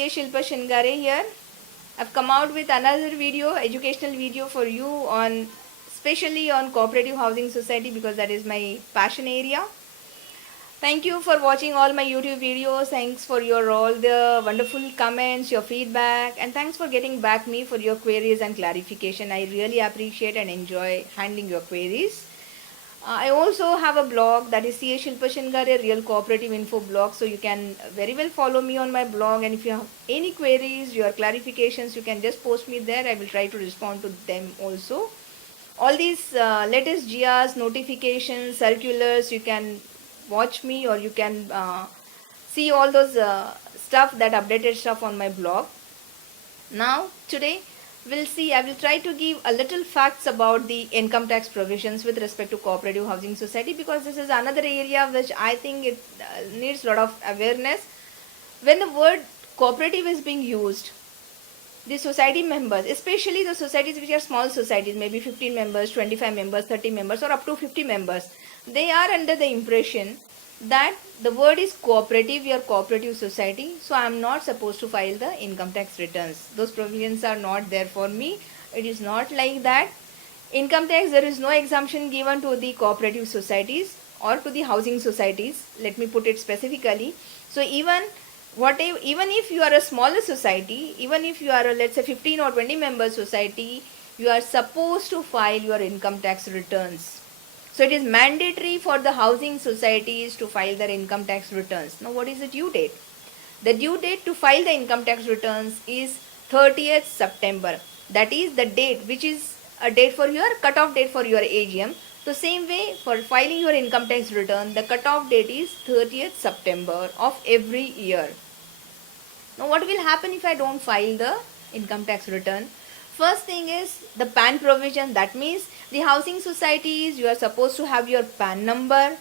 CA Shilpa Shingare here. I've come out with another video, educational video for you on, especially on cooperative housing society, because that is my passion area. Thank you for watching all my YouTube videos. Thanks for your all the wonderful comments, your feedback, and thanks for getting back me for your queries and clarification. I really appreciate and enjoy handling your queries. I also have a blog, that is CA Shilpa Shingare Real Cooperative Info blog, so you can very well follow me on my blog, and if you have any queries, your clarifications, you can just post me there. I will try to respond to them also. All these latest GRs, notifications, circulars, you can watch me, or you can see all those stuff, that updated stuff on my blog. Now today I will try to give a little facts about the income tax provisions with respect to cooperative housing society, because this is another area which I think it needs a lot of awareness. When the word cooperative is being used, the society members, especially the societies which are small societies, maybe 15 members, 25 members, 30 members, or up to 50 members, they are under the impression that the word is cooperative, your cooperative society, so I am not supposed to file the income tax returns. Those provisions are not there for me. It is not like that. Income tax, there is no exemption given to the cooperative societies or to the housing societies. Let me put it specifically. So even if you are a smaller society, even if you are a, let's say, 15 or 20 member society, you are supposed to file your income tax returns. So it is mandatory for the housing societies to file their income tax returns. Now what is the due date? The due date to file the income tax returns is 30th September. That is the date which is a date for your cutoff date for your AGM. So same way, for filing your income tax return, the cutoff date is 30th September of every year. Now what will happen if I don't file the income tax return? First thing is the PAN provision. That means the housing societies, you are supposed to have your PAN number.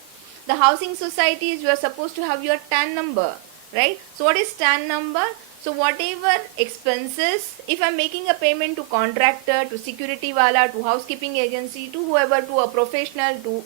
The housing societies, you are supposed to have your TAN number, right? So what is TAN number? So whatever expenses, if I am making a payment to contractor, to security wala, to housekeeping agency, to whoever, to a professional, to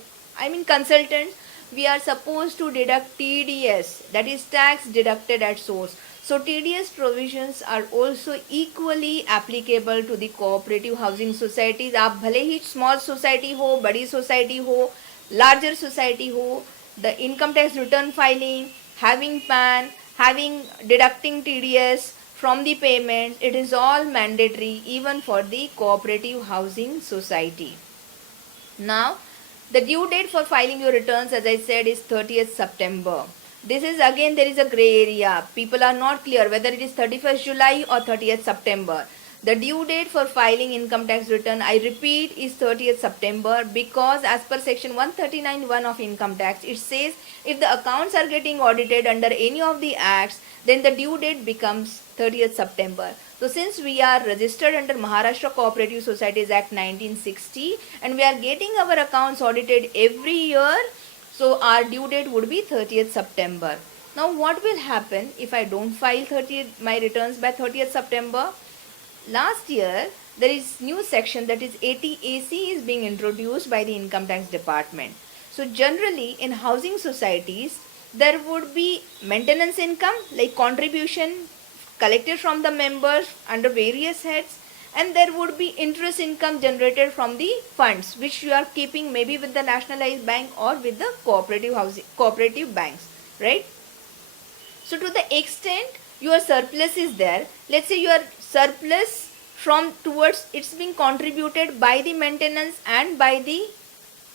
consultant, we are supposed to deduct TDS, that is tax deducted at source. So TDS provisions are also equally applicable to the cooperative housing societies. आप भले ही small society हो, बड़ी society हो, larger society हो, the income tax return filing, having PAN, having deducting TDS from the payment, it is all mandatory even for the cooperative housing society. Now, the due date for filing your returns, as I said, is 30th September. This is again, there is a gray area. People are not clear whether it is 31st July or 30th September. The due date for filing income tax return, I repeat, is 30th September, because as per section 139(1) of income tax, it says if the accounts are getting audited under any of the acts, then the due date becomes 30th September. So since we are registered under Maharashtra Cooperative Societies Act 1960 and we are getting our accounts audited every year, so our due date would be 30th September. Now what will happen if I don't file my returns by 30th September? Last year there is new section, that is 80AC, is being introduced by the income tax department. So generally in housing societies there would be maintenance income like contribution collected from the members under various heads, and there would be interest income generated from the funds which you are keeping maybe with the nationalized bank or with the cooperative banks, right? So to the extent your surplus is there, let's say your surplus from towards, it's being contributed by the maintenance and by the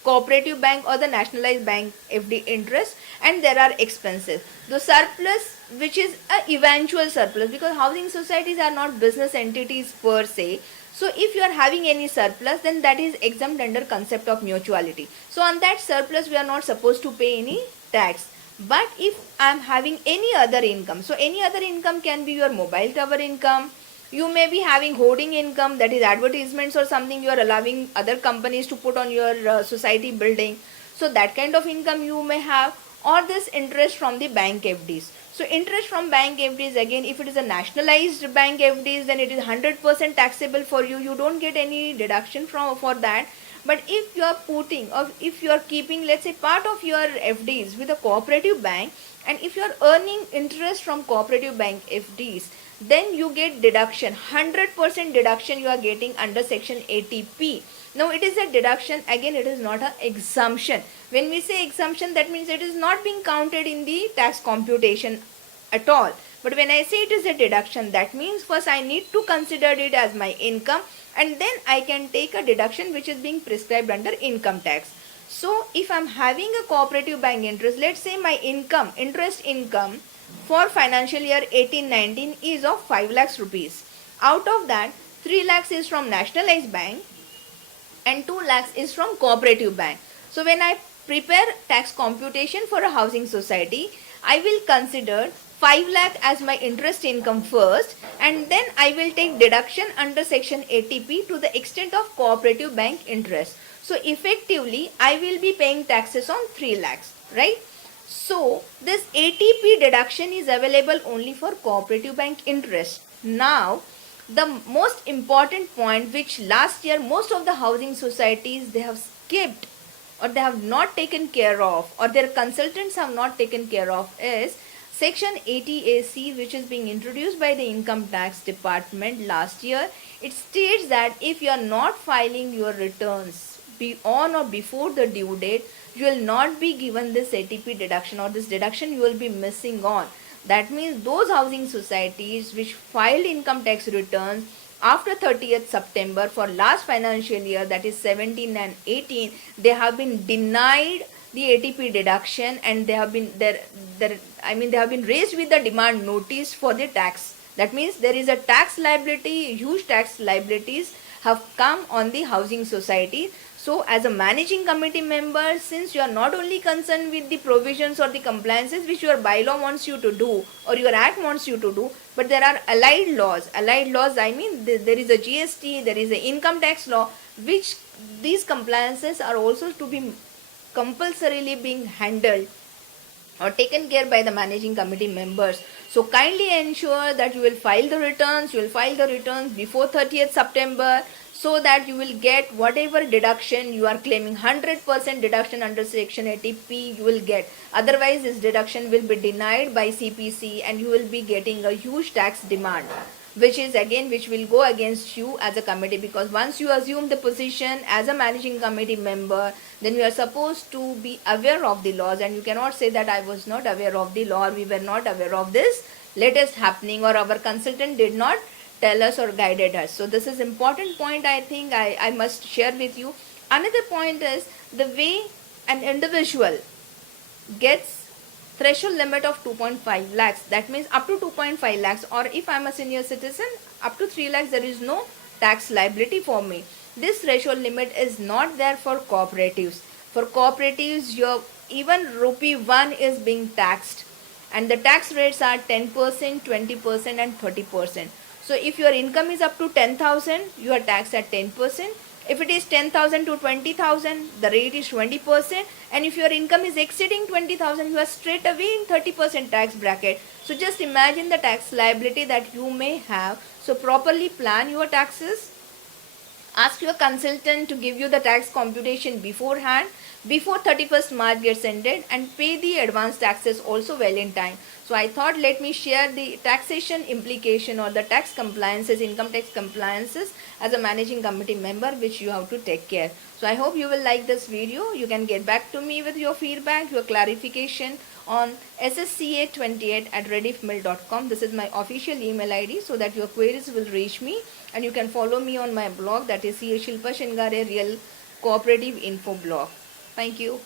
cooperative bank or the nationalized bank FD interest, and there are expenses. The surplus, which is a eventual surplus, because housing societies are not business entities per se. So if you are having any surplus, then that is exempt under concept of mutuality. So on that surplus we are not supposed to pay any tax. But if I am having any other income, so any other income can be your mobile tower income, you may be having hoarding income, that is advertisements or something you are allowing other companies to put on your society building. So that kind of income you may have, or this interest from the bank FDs. So interest from bank FDs, again, if it is a nationalized bank FDs, then it is 100% taxable for you. You don't get any deduction for that. But if you are putting, or if you are keeping, let's say, part of your FDs with a cooperative bank, and if you are earning interest from cooperative bank FDs, then you get deduction, 100% deduction you are getting under section 80P. Now it is a deduction, again it is not an exemption. When we say exemption, that means it is not being counted in the tax computation at all. But when I say it is a deduction, that means first I need to consider it as my income, and then I can take a deduction which is being prescribed under income tax. So if I'm having a cooperative bank interest, let's say my income, interest income for financial year 18-19 is of 5 lakhs rupees. Out of that, 3 lakhs is from nationalized bank and 2 lakhs is from cooperative bank. So when I prepare tax computation for a housing society, I will consider 5 lakh as my interest income first, and then I will take deduction under section 80P to the extent of cooperative bank interest. So effectively I will be paying taxes on 3 lakhs, right? So this 80P deduction is available only for cooperative bank interest. Now the most important point, which last year most of the housing societies they have skipped or they have not taken care of, or their consultants have not taken care of, is section 80AC, which is being introduced by the income tax department last year. It states that if you are not filing your returns on or before the due date, you will not be given this 80P deduction, or this deduction you will be missing on. That means those housing societies which filed income tax returns after 30th September for last financial year, that is 17 and 18, they have been denied the 80P deduction, and they have been they have been raised with the demand notice for the tax. That means there is a tax liability, huge tax liabilities have come on the housing society. So as a managing committee member, since you are not only concerned with the provisions or the compliances which your bylaw wants you to do or your act wants you to do, but there are allied laws. Allied laws, I mean there is a GST, there is an income tax law, which these compliances are also to be compulsorily being handled or taken care by the managing committee members. So kindly ensure that you will file the returns, before 30th September, so that you will get whatever deduction you are claiming. 100% deduction under section 80P you will get. Otherwise this deduction will be denied by CPC and you will be getting a huge tax demand, which will go against you as a committee, because once you assume the position as a managing committee member, then you are supposed to be aware of the laws, and you cannot say that I was not aware of the law, or we were not aware of this latest happening, or our consultant did not tell us or guided us. So this is important point, I think I must share with you. Another point is the way an individual gets threshold limit of 2.5 lakhs. That means up to 2.5 lakhs, or if I am a senior citizen, up to 3 lakhs, there is no tax liability for me. This threshold limit is not there for cooperatives. For cooperatives, your even rupee 1 is being taxed, and the tax rates are 10%, 20% and 30%. So if your income is up to 10,000, you are taxed at 10%. If it is 10,000 to 20,000, the rate is 20%. And if your income is exceeding 20,000, you are straight away in 30% tax bracket. So just imagine the tax liability that you may have. So properly plan your taxes. Ask your consultant to give you the tax computation beforehand, before 31st March gets ended, and pay the advance taxes also well in time. So I thought let me share the taxation implication or the tax compliances, income tax compliances as a managing committee member, which you have to take care. So I hope you will like this video. You can get back to me with your feedback, your clarification on ssca28@rediffmail.com. This is my official email ID, so that your queries will reach me, and you can follow me on my blog, that is C. Shilpa Shingare Real Cooperative Info blog. Thank you.